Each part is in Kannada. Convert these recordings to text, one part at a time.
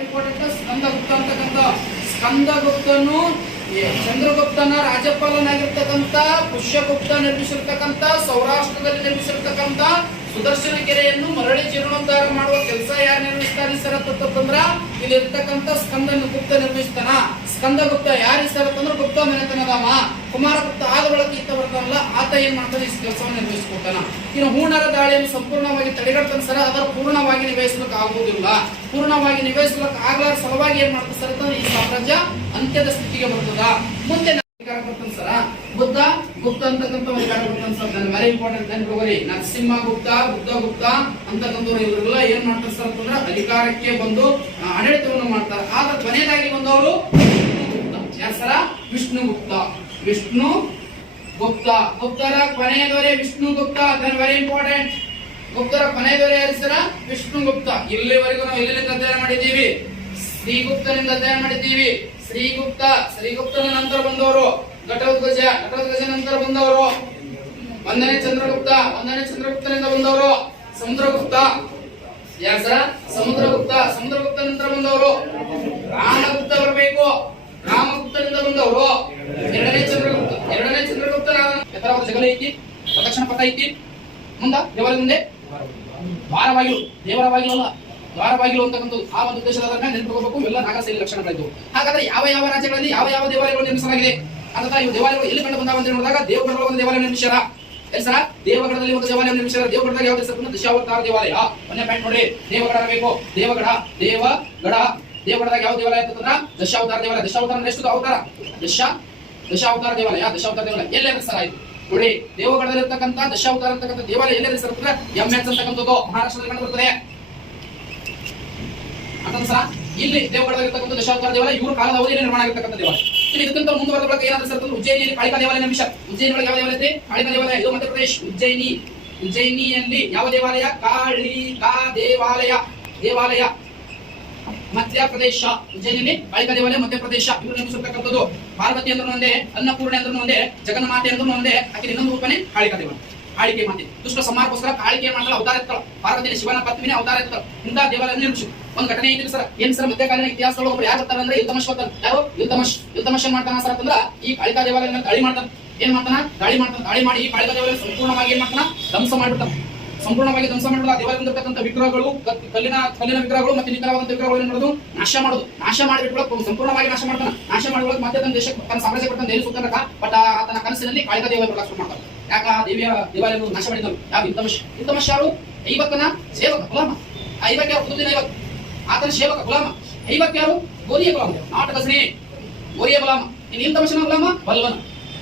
ಇಂಪಾರ್ಟೆಂಟ್ ಸ್ಕಂದಗುಪ್ತ ಅಂತಕ್ಕಂಥ ಸ್ಕಂದಗುಪ್ತನು ಚಂದ್ರಗುಪ್ತನ ರಾಜ್ಯಪಾಲನಾಗಿರ್ತಕ್ಕಂಥ ಪುಷ್ಯಗುಪ್ತ ನಿರ್ಮಿಸಿರ್ತಕ್ಕಂಥ ಸೌರಾಷ್ಟ್ರದಲ್ಲಿ ನಿರ್ಮಿಸಿರ್ತಕ್ಕಂಥ ಸುದರ್ಶನ ಕೆರೆಯನ್ನು ಮರಳಿ ಜೀರ್ಣೋದ್ಧಾರ ಮಾಡುವ ಕೆಲಸ ಯಾರು ನಿರ್ಮಿಸ್ತಾರೆ ಸರ್ ಅಂತಂದ್ರ ಇಲ್ಲಿ ಇರ್ತಕ್ಕಂಥ ಗುಪ್ತ ನಿರ್ಮಿಸ್ತಾನ. ಸ್ಕಂದಗುಪ್ತ ಯಾರು ಸರ್ ಅಂತಂದ್ರೆ ಗುಪ್ತ ಮನೆತನದವ. ಕುಮಾರಗುಪ್ತ ಆದ ಬಳಕ ಈತ ಬರ್ತಾನಲ್ಲ ಆತ ಏನ್ ಮಾಡ್ತಾನೆ ಈ ಕೆಲಸವನ್ನು ನಿರ್ವಹಿಸ್ಕೊತಾನ. ಇನ್ನು ಹೂಣರ ದಾಳಿಯನ್ನು ಸಂಪೂರ್ಣವಾಗಿ ತಡೆಗಟ್ತಾನೆ ಸರ್, ಅದರ ಪೂರ್ಣವಾಗಿ ನಿಭಾಯಿಸಲಿಕ್ಕೆ ಆಗುವುದಿಲ್ಲ. ಪೂರ್ಣವಾಗಿ ನಿಭಾಯಿಸಲಿಕ್ಕೆ ಆಗಲಾರ ಸಲುವಾಗಿ ಏನ್ ಮಾಡ್ತಾರೆ ಸರ್ ಅಂತಂದ್ರೆ ಈ ಸಾಮ್ರಾಜ್ಯ ಅಂತ್ಯದ ಸ್ಥಿತಿಗೆ ಬರ್ತದ. ಮುಂದೆ ಸರ ಬುದ್ಧ ಗುಪ್ತ ಅಂತಕ್ಕಂಥ ವೆರಿ ಇಂಪಾರ್ಟೆಂಟ್ ನೆನಪಿಗೋರಿ. ನರಸಿಂಹ ಗುಪ್ತ ಬುದ್ಧ ಗುಪ್ತ ಅಂತಕ್ಕಂಥವ್ರು ಇವರೆಲ್ಲ ಏನ್ ಮಾಡ್ತಾರೆ ಸರ್ ಅಂತಂದ್ರೆ ಅಧಿಕಾರಕ್ಕೆ ಬಂದು ಆಡಳಿತವನ್ನು ಮಾಡ್ತಾರೆ. ಆದ್ರೆ ಕೊನೆಯದಾಗಿ ಬಂದವರು ಯಾರು ಸರ? ವಿಷ್ಣು ಗುಪ್ತ. ವಿಷ್ಣು ಗುಪ್ತ ಗುಪ್ತರ ಕೊನೆಯದವರೇ ವಿಷ್ಣು ಗುಪ್ತ. Very important. ಗುಪ್ತರ ಕೊನೆಯದವರೇ ಯಾರು ಸರ? ವಿಷ್ಣು ಗುಪ್ತ. ಇಲ್ಲಿವರೆಗೂ ನಾವು ಎಲ್ಲಿಂದ ಅಧ್ಯಯನ ಮಾಡಿದ್ದೀವಿ? ಶ್ರೀಗುಪ್ತನಿಂದ ಅಧ್ಯಯನ ಮಾಡಿದ್ದೀವಿ. ಶ್ರೀಗುಪ್ತನ ನಂತರ ಬಂದವರು ಘಟೋತ್ಕಚ. ಘಟೋತ್ಕಚ ನಂತರ ಬಂದವರು ಒಂದನೇ ಚಂದ್ರಗುಪ್ತನಿಂದ ಬಂದವರು ಸಮುದ್ರಗುಪ್ತ. ಯಾರ ಸರ? ಸಮುದ್ರಗುಪ್ತ. ಸಮುದ್ರಗುಪ್ತ ನಂತರ ಬಂದವರು ರಾಮಗುಪ್ತ ಬರಬೇಕು. ರಾಮಗುಪ್ತನಿಂದ ಬಂದವರು ಎರಡನೇ ಚಂದ್ರಗುಪ್ತ ಎತ್ತರವಾದ ಜಗಲ ಐತಿ, ಪ್ರದಕ್ಷಿಣ ಪಥ ಐತಿ. ಮುಂದ ದೇವಾಲಯ ಮುಂದೆ ದ್ವಾರವಾಗಿಲು, ದೇವರ ಬಾಗಿಲು ದ್ವಾರವಾಗಿಲು ಅಂತಕ್ಕಂಥದ್ದು ಆ ಒಂದು ಉದ್ದೇಶದ ನೆನಪಿಕೋಬೇಕು. ಇವೆಲ್ಲ ನಾಗರ ಶೈಲಿ ಲಕ್ಷಣಗಳಿದ್ದು. ಹಾಗಾದ್ರೆ ಯಾವ ಯಾವ ರಾಜ್ಯಗಳಲ್ಲಿ ಯಾವ ಯಾವ ದೇವಾಲಯಗಳು ನಿರ್ಮಿಸಲಾಗಿದೆ ಅಂತ ಇವು ದೇವಾಲಯಗಳು ಎಲ್ಲಿ ಕಂಡು ಬಂದಾವ ಅಂತ ನೋಡಿದಾಗ ದೇವಗಢದಲ್ಲಿ ಒಂದು ದೇವಾಲಯ ನಿರ್ಮಿಸ್ಯಾರ. ಎಲ್ಲಿ ಸರ? ದೇವಗಢದಲ್ಲಿ ಒಂದು ದೇವಾಲಯ ನಿರ್ಮಿಸ್ಯಾರ. ದೇವಗಢದಾಗ ಯಾವ ಹೆಸರು? ದಶಾವತಾರ ದೇವಾಲಯ. ಒಂದೇ ಪಾಯಿಂಟ್ ನೋಡಿ, ದೇವಗಢ ಬೇಕು. ದೇವಗಢದಾಗ ಯಾವ ದೇವಾಲಯ ಅಂತಂದ್ರ ದಶಾವತಾರ ದೇವಾಲಯ. ದಶಾವತಾರ ಅಂದ್ರೆ ಎಷ್ಟು ಅವತಾರ? ದಶಾವತಾರ ದೇವಾಲಯ. ಎಲ್ಲೇ ಸರ ಆಯ್ತು ನೋಡಿ. ದೇವಗಢದಲ್ಲಿ ಇರ್ತಕ್ಕಂಥ ದಶಾವತಾರ ಅಂತಕ್ಕಂಥ ದೇವಾಲಯ ಎಲ್ಲೇ ಸರ್ ಅಂತಂದ್ರೆ MS ಅಂತಕ್ಕಂಥದ್ದು ಮಹಾರಾಷ್ಟ್ರದಲ್ಲಿ ಕಂಡು ಬರ್ತದೆ. ಇಲ್ಲಿ ದೇವಗಢದಲ್ಲಿರ್ತಕ್ಕಂಥ ದಶಾವತಾರ ದೇವಾಲಯ ಇವರು ಕಾಲದ ಅವಧಿಯಲ್ಲಿ ನಿರ್ಮಾಣ ಆಗಿರ್ತಕ್ಕಂಥ ದೇವಾಲಯ. ಇಲ್ಲಿ ಇದಕ್ಕಿಂತ ಮುಂದುವರೆದ ಬಳಕ ಏನಾದ್ರು ಸರ್ ಉಜ್ಜಯಿನಿಯಲ್ಲಿ ಕಾಳಿಕಾ ದೇವಾಲಯ ನಿರ್ಮಿಸ. ಉಜ್ಜಯಿನಿ ಒಳಗೆ ಯಾವ ದೇವಾಲಯ ಇದೆ? ಕಾಳಿಕಾ ದೇವಾಲಯ. ಇದು ಮಧ್ಯಪ್ರದೇಶ. ಉಜ್ಜಯಿನಿಯಲ್ಲಿ ಯಾವ ದೇವಾಲಯ? ಕಾಳಿಕಾ ದೇವಾಲಯ ಮಧ್ಯಪ್ರದೇಶ. ಉಜ್ಜಯಿನಿಯಲ್ಲಿ ಕಾಳಿಕಾ ದೇವಾಲಯ ಮಧ್ಯಪ್ರದೇಶ. ಇವರು ನಿರ್ಮಿಸಿರ್ತಕ್ಕಂಥದ್ದು. ಪಾರ್ವತಿ ಅಂದ್ರೂ ಒಂದೇ, ಅನ್ನಪೂರ್ಣೆ ಅಂದ್ರೂ ಒಂದೇ, ಜಗನ್ಮಾತೆ ಅಂದ್ರೂ ಒಂದೇ. ಆಕೆ ಇನ್ನೊಂದು ರೂಪನೇ ಕಾಳಿಕಾ ದೇವಾಲಯ. ಕಾಳಿಕೆ ಮಾತೆ ದುಷ್ಟ ಸಂಹಾರಕ್ಕೋಸ್ಕರ ಕಾಳಿಕೆ ಮಾಡ್ತಾಳೆ, ಅವತಾರ ಎತ್ತಾಳ. ಪಾರ್ವತಿ ಶಿವನ ಪತ್ನಿನೇ ಅವತಾರ ಎತ್ತಾಳ. ಇಂಥ ದೇವಾಲಯ ನಿರ್ಮಿಸಿ ಒಂದು ಘಟನೆ ಐತಿ ಸರ್. ಏನ್ ಸರ್? ಮಧ್ಯಕಾಲೀನ ಇತಿಹಾಸದೊಳಗೆ ಒಬ್ಬರು ಯಾರು ಬರ್ತಾರೆ ಅಂದ್ರೆ ಇಲ್ತಮಶ್ ಬರ್ತಾನೆ. ಯಾರು? ಇಲ್ತಮಶ್ ಏನ್ ಮಾಡ್ತಾನ ಸರ್ ಅಂತಂದ್ರ ಈ ಕಾಳಿಕಾ ದೇವಾಲಯ ದಾಳಿ ಮಾಡ್ತಾನೆ. ಏನ್ ಮಾಡ್ತಾನ? ದಾಳಿ ಮಾಡಿ ಈ ಕಾಳಿಕಾ ದೇವಾಲಯ ಸಂಪೂರ್ಣವಾಗಿ ಏನ್ ಮಾಡ್ತಾನ? ಧ್ವಂಸ ಮಾಡ್ಬಿಡ್ತಾನೆ. ಸಂಪೂರ್ಣವಾಗಿ ಧ್ವಂಸ ಮಾಡಿಬಿಡ. ದೇವಾಲಯದಲ್ಲಿರ್ತಕ್ಕಂಥ ವಿಗ್ರಹಗಳು, ಕಲ್ಲಿನ ವಿಗ್ರಹಗಳು ಮತ್ತೆ ನಿಖರವಾದಂತ ವಿಗ್ರಹಗಳು ಏನ್ ಮಾಡೋದು? ನಾಶ ಮಾಡಿಬಿಟ್ಟು ಸಂಪೂರ್ಣವಾಗಿ ನಾಶ ಮಾಡ್ತಾನೆ. ನಾಶ ಮಾಡುವಾಗ ಮತ್ತೆ ತನ್ನ ದೇಶಕ್ಕೆ ತನ್ನ ಸಾಮ್ರಾಜ್ಯ ಕೊಡ್ತಾನೆ. ದೇವಿ ಸುತ್ತನಕ ಬಟ್ ಆತನ ಕನಸಿನಲ್ಲಿ ಕಾಳಿಕಾ ದೇವಾಲಯ ಪ್ರಕಾಶ ಮಾಡ್ತಾನೆ. ಯಾಕ ದೇವಿಯ ದೇವಾಲಯವನ್ನು ನಾಶ ಮಾಡಿದನು? ಯಾವ? ಇಲ್ತಮಶ್ ಯಾರು? ಐಬಕ್ಕನ ಸೇವಕ ಗುಲಾಮ. ಐಬಕ್ ಯಾರು? ಕುತುಬಿನ ಐಬಕ್. ಆತನ ಸೇವಕ ಗುಲಾಮ. ಐಬಕ್ ಯಾರು? ಗೋರಿಯ ಗುಲಾಮ. ನಾಟಕಸ್ನೇ ಗೋರಿಯ ಗುಲಾಮ. ಇನ್ನು ಇಲ್ತಮಶನ ಗುಲಾಮ ಬಲ್ವನ.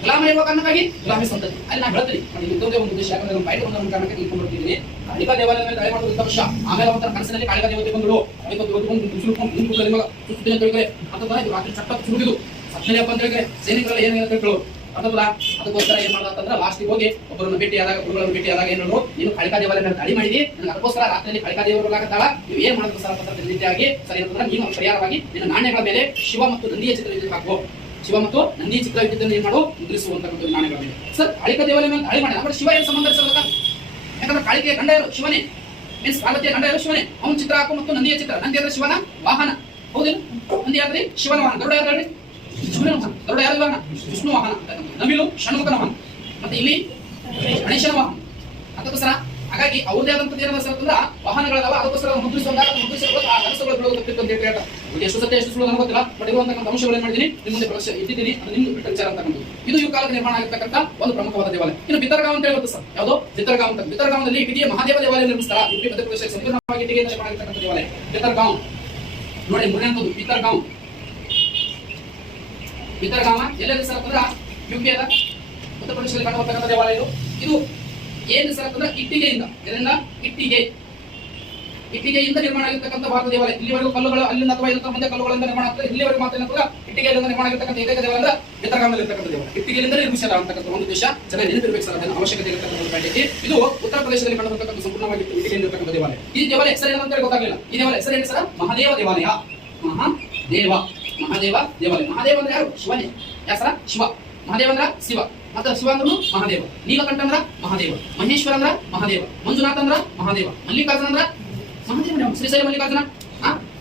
ಗುಲಾಮ ಎಂಬ ಕಾರಣಕ್ಕಾಗಿ ಗುಲಾಮಿ ಸಂತತಿ. ಅಲ್ಲಿ ನಾನು ಹೇಳ್ತೀನಿ ಇನ್ನೊಂದೇ ಒಂದು ಉದ್ದೇಶ. ಯಾಕಂದ್ರೆ ನಮ್ಮ ಬಯಲು ಒಂದು ಕಾರಣಕ್ಕೆ ತಿಳ್ಕೊಂಡ್ಬಿಡ್ತಿದ್ದೀನಿ. ಕಾಳಿಕಾ ದೇವಾಲಯ ಮೇಲೆ ದಾಳಿ ಮಾಡೋದು ಇಲ್ತಮಶ. ಆಮೇಲೆ ಅವರ ಕನಸಿನಲ್ಲಿ ಕಾಳಿಕಾ ದೇವತೆ ಬಂದಳು. ರಾತ್ರಿ ಚಟ್ಟ ಸುರಿದಿದ್ದು ಸತ್ಯಪ್ಪ ಅಂತ ಹೇಳಿದ್ರೆ ಸೈನಿಕರೆಲ್ಲ ಏನ್ ಹೇಳ್ಕೊಳ್ಳೋರು ಅಥವಾ ಅದಕ್ಕೋಸ್ಕರ ಏನ್ ಮಾಡ್ದಂದ್ರೆ ಲಾಸ್ಟ್ ಹೋಗಿ ಒಬ್ಬರನ್ನು ಭೇಟಿಯಾದಾಗ, ಗುರುಗಳನ್ನು ಭೇಟಿಯಾದಾಗ ಏನು ನೀನು ಕಾಳಿಕಾ ದೇವಾಲಯ ದಾಳಿ ಮಾಡಿದಿ, ನನಗೆ ಅದಕ್ಕೋಸ್ಕರ ರಾತ್ರಿಯಲ್ಲಿ ಕಾಳಿಕಾ ದೇವರಾಗತ್ತಾಳ, ನೀವು ಏನ್ ಮಾಡೋದು ಸರ್ ಅಂತ ರೀತಿಯಾಗಿ ಸರ್ ಏನಂದ್ರೆ ನೀನು ಪರಿಹಾರವಾಗಿ ನಿನ್ನ ನಾಣ್ಯಗಳ ಮೇಲೆ ಶಿವ ಮತ್ತು ನಂದಿಯ ಚಿತ್ರ ಹಾಕುವ. ಶಿವ ಮತ್ತು ನಂದಿಯ ಚಿತ್ರ ವಿದ್ಯುತ್ ಏನ್ ಮಾಡು? ಮುದ್ರಿಸುವಂತಕ್ಕಂಥ ನಾಣ್ಯಗಳ ಮೇಲೆ ಸರ್ ಕಾಳಿಕಾ ದೇವಾಲಯ ಮೇಲೆ ದಾಳಿ ಮಾಡಿ. ಆದ್ರೆ ಶಿವ ಏನು ಸಂಬಂಧ ಸರ್? ಯಾಕಂದ್ರೆ ಕಾಳಿಕೆಯ ಗಂಡ ಯಾರು? ಶಿವನೇ. ಮೀನ್ಸ್ ಪಾರ್ವತಿಯ ಗಂಡ ಯಾರು? ಶಿವನೇ. ಅವನ ಚಿತ್ರ ಹಾಕು ಮತ್ತು ನಂದಿಯ ಚಿತ್ರ. ನಂದಿ ಅಂದ್ರೆ ಶಿವನ ವಾಹನ, ಹೌದಿಲ್ಲ? ನಂದಿ ಆದ್ರೆ ಶಿವನ ವಾಹನ. ಗರುಡ ಯಾರು? ಶಿವನ ವಾಹನ. ಗರುಡ ಯಾರು? ವಿಷ್ಣು ವಾಹನ. ನವಿಲು ಷಣ್ಮುಖನ ವಾಹನ. ಮತ್ತೆ ಇಲ್ಲಿ ಗಣೇಶನ ವಾಹನ. ಅದಕ್ಕೋಸ್ಕರ ಹಾಗಾಗಿ ಅವ್ರದೇ ಆದಂತದ್ದು ಏನಂದ್ರೆ ಸರ್ ಅಂತಂದ್ರೆ ವಾಹನಗಳದಾವ. ಅದಕ್ಕೋಸ್ಕರ ಮುದ್ರಿಸುವಂತಹ ಆ ಕನಸುಗಳು ಬೀಳೋದಕ್ಕೆ ಅಂತ ಹೇಳ್ತಾರೆ. ಎಷ್ಟು ಸತ್ಯ ಎಷ್ಟು ಸುಳ್ಳು ನನಗೆ ಗೊತ್ತಿಲ್ಲ. ಬಟ್ ಇರುವಂತಹ ಅಂಶಗಳು ಏನ್ ಮಾಡಿದ್ದೀನಿ ನಿಮ್ಮ ಮುಂದೆ ಇಟ್ಟಿದ್ದೀನಿ. ಅದು ನಿಮ್ಗೆ ಬಿಟ್ಟ ವಿಚಾರ ಅಂತಕ್ಕಂಥದ್ದು. ಇದು ಈ ಕಾಲದಲ್ಲಿ ನಿರ್ಮಾಣ ಆಗಿರ್ತಕ್ಕಂಥ ಒಂದು ಪ್ರಮುಖವಾದ ದೇವಾಲಯ. ಇನ್ನು ಬಿತ್ತರ್ಗಾಂವ್ ಅಂತ ಹೇಳುತ್ತೆ ಸರ್. ಯಾವುದು? ಬಿತ್ತರ್ಗಾಂವ್ ಅಂತ. ಬಿತ್ತರ್ಗಾಂವದಲ್ಲಿ ಇಟ್ಟಿಗೆ ಮಹಾದೇವ ದೇವಾಲಯ ನಿರ್ಮಿಸ್ತಾರ. ಯುಪಿ ಮಧ್ಯಪ್ರದೇಶ ಸಂಪೂರ್ಣವಾಗಿ ಇಟ್ಟಿಗೆ ನಿರ್ಮಾಣ ಆಗಿರ್ತಕ್ಕಂಥ ದೇವಾಲಯ ಬಿತ್ತರ್ಗಾಂವ್. ನೋಡಿ ಮೂರನೇಂಥದ್ದು ಬಿತ್ತರ್ಗಾಂವ್. ಬಿತ್ತರ್ಗಾಂವ ಎಲ್ಲೆಲ್ಲಿ ಸರ್ ಅಂತಂದ್ರೆ ಯುಪಿ ಅದ ಉತ್ತರ ಪ್ರದೇಶದಲ್ಲಿ ಕಾಣುವಂತಕ್ಕಂಥ ದೇವಾಲಯ ಇದು. ಏನು ಸರ್ ಅಂತಂದ್ರೆ ಇಟ್ಟಿಗೆಯಿಂದ, ಇದರಿಂದ ಇಟ್ಟಿಗೆಯಿಂದ ನಿರ್ಮಾಣ ಆಗಿರ್ತಕ್ಕಂಥ ಭಾರತ ದೇವಾಲಯ. ಇಲ್ಲಿವರೆಗೂ ಕಲ್ಲುಗಳು ಅಲ್ಲಿಂದ ಅಥವಾ ಇಲ್ಲಿಂದ ಮುಂದೆ ಕಲ್ಲುಗಳಿಂದ ನಿರ್ಮಾಣ ಆಗ್ತದೆ. ಇಲ್ಲಿವರೆಗೂ ಮಾತ್ರ ಏನಂತಂದ್ರೆ ಇಟ್ಟಿಗೆಯಿಂದ ನಿರ್ಮಾಣ ಆಗಿರ್ತಕ್ಕಂಥ ಏಕೈಕ ದೇವಾಲಯ ಅಂದ್ರೆ ಬಿತ್ತರ್ಗಾಂವದಲ್ಲಿ ಇರ್ತಕ್ಕಂಥ ದೇವಾಲಯ. ಇಟ್ಟಿಗೆಯಿಂದ ನಿರ್ಮಿಸಿದ ಅಂತಕ್ಕಂಥ ಒಂದು ದೇಶ ಜನ ನೆನಪಿರ್ಬೇಕು ಸರ್. ಅದನ್ನ ಅವಶ್ಯಕತೆ ಇರತಕ್ಕಂಥ ಪಾಯಿಂಟ್. ಇದು ಉತ್ತರ ಪ್ರದೇಶದಲ್ಲಿ ಕಂಡುಬರ್ತಕ್ಕಂಥ ಸಂಪೂರ್ಣವಾಗಿ ಇಟ್ಟಿಗೆಯಿಂದ ಇರ್ತಕ್ಕಂಥ ದೇವಾಲಯ. ಈ ದೇವಾಲಯ ಹೆಸರು ಏನಂತ ಗೊತ್ತಾಗಲಿಲ್ಲ. ಈ ದೇವಾಲಯ ಹೆಸರು ಏನು ಸರ್? ಮಹಾದೇವ ದೇವಾಲಯ. ಮಹಾದೇವ ದೇವಾಲಯ. ಮಹಾದೇವ ಅಂದ್ರೆ ಯಾರು? ಶಿವನೇ. ಯಾರ ಸರ? ಶಿವ. ಮಹಾದೇವ ಅಂದ್ರ ಶಿವ. ಮತ್ತೆ ಶಿವ ಅಂದ್ರೂ ಮಹಾದೇವ. ನೀಲಕಂಠ ಅಂದ್ರ ಮಹಾದೇವ. ಮಹೇಶ್ವರ ಅಂದ್ರ ಮಹಾದೇವ. ಮಂಜುನಾಥ ಅಂದ್ರ ಮಹಾದೇವ. ಮಲ್ಲಿಕಾರ್ಜುನ ಅಂದ್ರ ಮಹಾದೇವ. ಶ್ರೀಶೈಲ ಮಲ್ಲಿಕಾರ್ಜುನ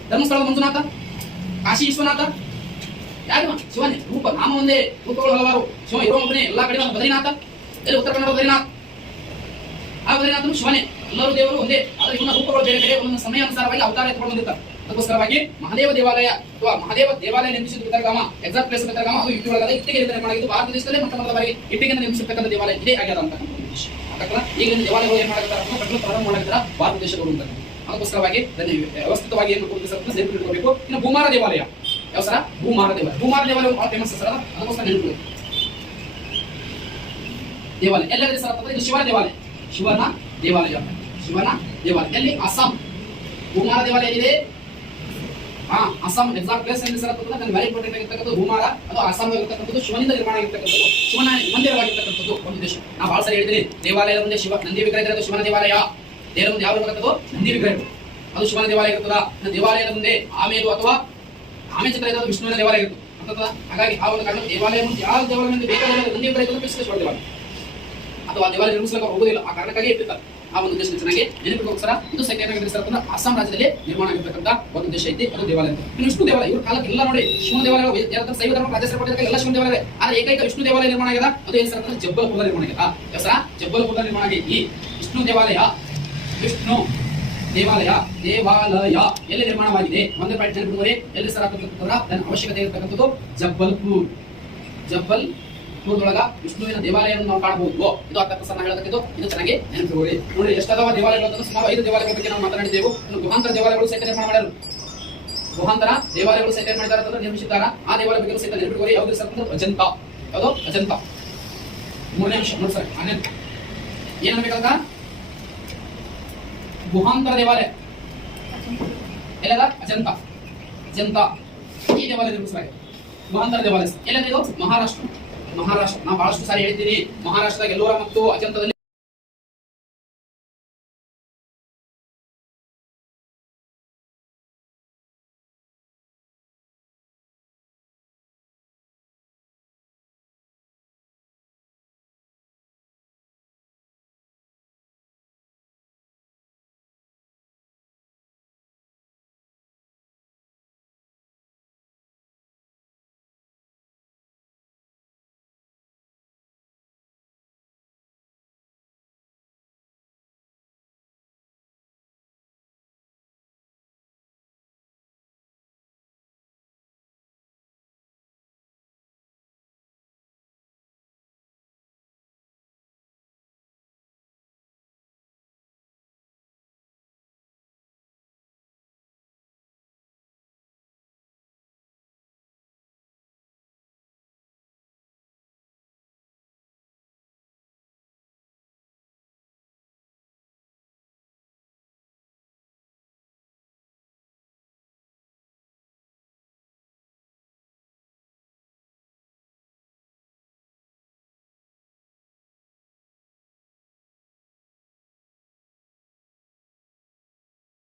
ಧರ್ಮಸ್ಥಳದ ಮಂಜುನಾಥ, ಕಾಶಿ ವಿಶ್ವನಾಥ, ಯಾರು ಶಿವನೇ ರೂಪ ನಾಮ ಒಂದೇ, ರೂಪಗಳು ಹಲವಾರು. ಶಿವ ಇರೋ ಒಬ್ಬನೇ ಎಲ್ಲಾ ಕಡೆ. ಬದ್ರಿನಾಥ, ಎಲ್ಲಿ ಉತ್ತರ ಕನ್ನಡ ಬದ್ರಿನಾಥ್, ಆ ಬದ್ರಿನಾಥನು ಶಿವನೇ. ಎಲ್ಲರೂ ದೇವರು ಒಂದೇ, ಆದರೆ ಇವನ ರೂಪಗಳು ಬೇರೆ ಬೇರೆ, ಒಂದೊಂದು ಸಮಯ ಅನುಸಾರವಾಗಿ ಅವತಾರ ಎತ್ಕೊಂಡು ಬಂದಿರ್ತಾರೆ. ಅದಕ್ಕೋಸ್ಕರವಾಗಿ ಮಹಾದೇವ ದೇವಾಲಯ ಅಥವಾ ಮಹಾದೇವ ದೇವಾಲಯ ನಿರ್ಮಿಸಿದ ಬಿತ್ತರಗಾಮ, ಎಕ್ಸಾಕ್ಟ್ ಪ್ಲೇಸ್ ಬಿತ್ತರಗಾಮ, ಅದು ಇಟ್ಟಿ ಒಳಗಡೆ ಇಟ್ಟಿಗೆಯಿಂದ ನಿರ್ಮಾಣ ಆಗಿದ್ದು. ಭಾರತ ದೇಶದಲ್ಲೇ ಮೊಟ್ಟ ಬಾರಿ ಇಟ್ಟಿಗೆಯಿಂದ ನಿರ್ಮಿಸಿರ್ತಕ್ಕಂಥ ದೇವಾಲಯ ಇದೇ ಆಗ್ಯದ ಅಂತ. ಈಗಿನ ದೇವಾಲಯಗಳು ಏನ್ ಮಾಡಿರ್ತಾರೆ, ಕಟ್ಟಲು ಪ್ರಾರಂಭ ಮಾಡಿರ್ತಾರೆ ಭಾರತ ದೇಶದವರು ಅಂತ. ಅದಕ್ಕೋಸ್ಕರವಾಗಿ ವ್ಯವಸ್ಥಿತವಾಗಿ ಏನು ನೆನಪಿಟ್ಕೋಬೇಕು. ಇನ್ನು ಭೂಮಾರ ದೇವಾಲಯ, ಯಾವ ಸರ? ಭೂಮಾರ ದೇವಾಲಯ. ಭೂಮಾರ ದೇವಾಲಯ ಬಹಳ ಫೇಮಸ್ ಸರ್, ಅದಕ್ಕೋಸ್ಕರ ನೆನಪು ದೇವಾಲಯ ಎಲ್ಲರಿಗೂ ಸರ್ ಅಂತಂದ್ರೆ ಇದು ಶಿವನ ದೇವಾಲಯ. ಶಿವನ ದೇವಾಲಯ, ಶಿವನ ದೇವಾಲಯ ಎಲ್ಲಿ? ಅಸ್ಸಾಂ. ಭೂಮಾರ ದೇವಾಲಯ ಇದೆ ಅಸ್ಸಾಂ. ಎಕ್ಸಾಕ್ಟ್ ಪ್ಲೇಸ್ ಎಲ್ಲಿ ಸರ್ ಅಂತಂದ್ರೆ ನಾನು ವೆರಿ ಇಂಪಾರ್ಟೆಂಟ್ ಆಗಿರ್ತಕ್ಕಂಥದ್ದು ಭೂಮಾರ. ಅದು ಅಸ್ಸಾಂ ಆಗಿರ್ತಕ್ಕಂಥದ್ದು, ಶಿವನಿಂದ ನಿರ್ಮಾಣ ಆಗಿರ್ತಕ್ಕಂಥದ್ದು, ಶಿವನ ಮಂದಿರವಾಗಿರ್ತಕ್ಕಂಥದ್ದು ಒಂದು ದೇಶ. ನಾವು ಬಹಳ ಸರಿ ಹೇಳಿದ್ದೀನಿ, ದೇವಾಲಯದ ಮುಂದೆ ಶಿವ ನಂದಿ ವಿಗ್ರಹ ಇರೋದು ಶಿವನ ದೇವಾಲಯ. ದೇವರ ಮುಂದೆ ಯಾವ ಇರತಕ್ಕಂಥದ್ದು? ನಂದಿ ವಿಗ್ರಹ, ಅದು ಶಿವನ ದೇವಾಲಯ ಇರ್ತದ. ದೇವಾಲಯದ ಮುಂದೆ ಆಮೆದು ಅಥವಾ ಆಮೆ ಚಿತ್ರ ಇರೋದು ವಿಷ್ಣುವಿನ ದೇವಾಲಯ ಇರುತ್ತೆ ಅಂತದ. ಹಾಗಾಗಿ ಆ ಒಂದು ಕಾರಣ ದೇವಾಲಯ ಮುಂದೆ ಯಾವ ದೇವಾಲಯ ಮುಂದೆ ಬೇಕಾದ ನಂದಿ ವಿಗ್ರಹ ಇರೋದು ಶಿವ ದೇವಾಲಯ, ಅಥವಾ ದೇವಾಲಯ ನಿರ್ಮಿಸಲಿಕ್ಕೆ ಹೋಗುದಿಲ್ಲ, ಆ ಕಾರಣಕ್ಕಾಗಿ ಇಟ್ಟಿರ್ತಾರೆ. ಆ ಒಂದು ದೇಶ ಚೆನ್ನಾಗಿ ನೆನಪಿಗೋಸ್ಕರ ಇದು ಸೈನ್ಯ ಸರ್ ಅಸ್ಸಾಂ ರಾಜ್ಯದಲ್ಲಿ ನಿರ್ಮಾಣ ಆಗಿರ್ತಕ್ಕಂಥ ಒಂದು ದೇಶ ಐತಿ, ಅದು ದೇವಾಲಯ ಅಂತ. ಇನ್ನು ವಿಷ್ಣು ದೇವಾಲಯ, ಇವ್ರ ಕಾಲಕ್ಕೆ ಎಲ್ಲ ನೋಡಿ ಶಿವ ದೇವಾಲಯ, ಶೈವ ಧರ್ಮ ರಾಜೇಶ್ವರ ಎಲ್ಲ ಶಿವ ದೇವಾಲಯ. ಆದ್ರೆ ಏಕೈಕ ವಿಷ್ಣು ದೇವಾಲಯ ನಿರ್ಮಾಣ ಆಗಿದೆ, ಅದು ಏನ್ ಸರ್ ಅಂತಂದ್ರೆ ಜಬ್ಬಲ್ಪುರ ನಿರ್ಮಾಣ ಆಗಿದೆ. ಹೆಸರ ಜಬ್ಬಲ್ಪುರ ನಿರ್ಮಾಣ ಆಗೈತಿ ಈ ವಿಷ್ಣು ದೇವಾಲಯ. ವಿಷ್ಣು ದೇವಾಲಯ ಎಲ್ಲಿ ನಿರ್ಮಾಣವಾಗಿದೆ? ಒಂದೇ ಪಾಯಿಂಟ್ ನೆನಪಿಡುವರೆ ಎಲ್ಲಿ ಸರ್ ಅಂತಂದ್ರೆ ಅವಶ್ಯಕತೆ ಇರತಕ್ಕಂಥದ್ದು ಜಬ್ಬಲ್ಪುರ್. ಜಬ್ಬಲ್ಪುರದೊಳಗ ವಿಷ್ಣುವಿನ ದೇವಾಲಯವನ್ನು ನಾವು ಕಾಣಬಹುದು. ಇದು ಅರ್ಥ ಸರ್ ಹೇಳತಕ್ಕದ್ದು, ಇದು ಚೆನ್ನಾಗಿ ನೆನಪಿಡುವರೆ. ನೋಡಿ ಎಷ್ಟಾದವ ದೇವಾಲಯಗಳು, ಸುಮಾರು 5 ದೇವಾಲಯಗಳ ಬಗ್ಗೆ ನಾವು ಮಾತನಾಡಿದ್ದೆವು. ಇನ್ನು ಗುಹಾಂತರ ದೇವಾಲಯಗಳು ಸಹಿತ ನಿರ್ಮಾಣ ಮಾಡಿದರು. ಗುಹಾಂತರ ದೇವಾಲಯಗಳು ಸಹಿತ ಮಾಡಿದ್ದಾರೆ ಅಂತಂದ್ರೆ ನಿರ್ಮಿಸಿದ್ದಾರ. ಆ ದೇವಾಲಯ ಬಗ್ಗೆ ಸಹಿತ ನೆನಪಿಡುವರೆ. ಯಾವ್ದು ಸರ್ ಅಂತಂದ್ರೆ ಅಜಂತ. ಯಾವುದು? ಅಜಂತ. 3ನೇ ಅಂಶ ನೋಡಿ ಸರ್, ಏನನ್ಬೇಕಂತ? ಗುಹಾಂತರ ದೇವಾಲಯ ಎಲ್ಲದ? ಅಜಂತ. ಈ ದೇವಾಲಯ ನಿರ್ಮಿಸಲಾಗಿದೆ. ಗುಹಾಂತರ ದೇವಾಲಯ ಎಲ್ಲದ? ಇದು ಮಹಾರಾಷ್ಟ್ರ. ನಾವು ಬಹಳಷ್ಟು ಸಾರಿ ಹೇಳಿದ್ದೀನಿ, ಮಹಾರಾಷ್ಟ್ರದಾಗ ಎಲ್ಲೋರ ಮತ್ತು ಅಜಂತದಲ್ಲಿ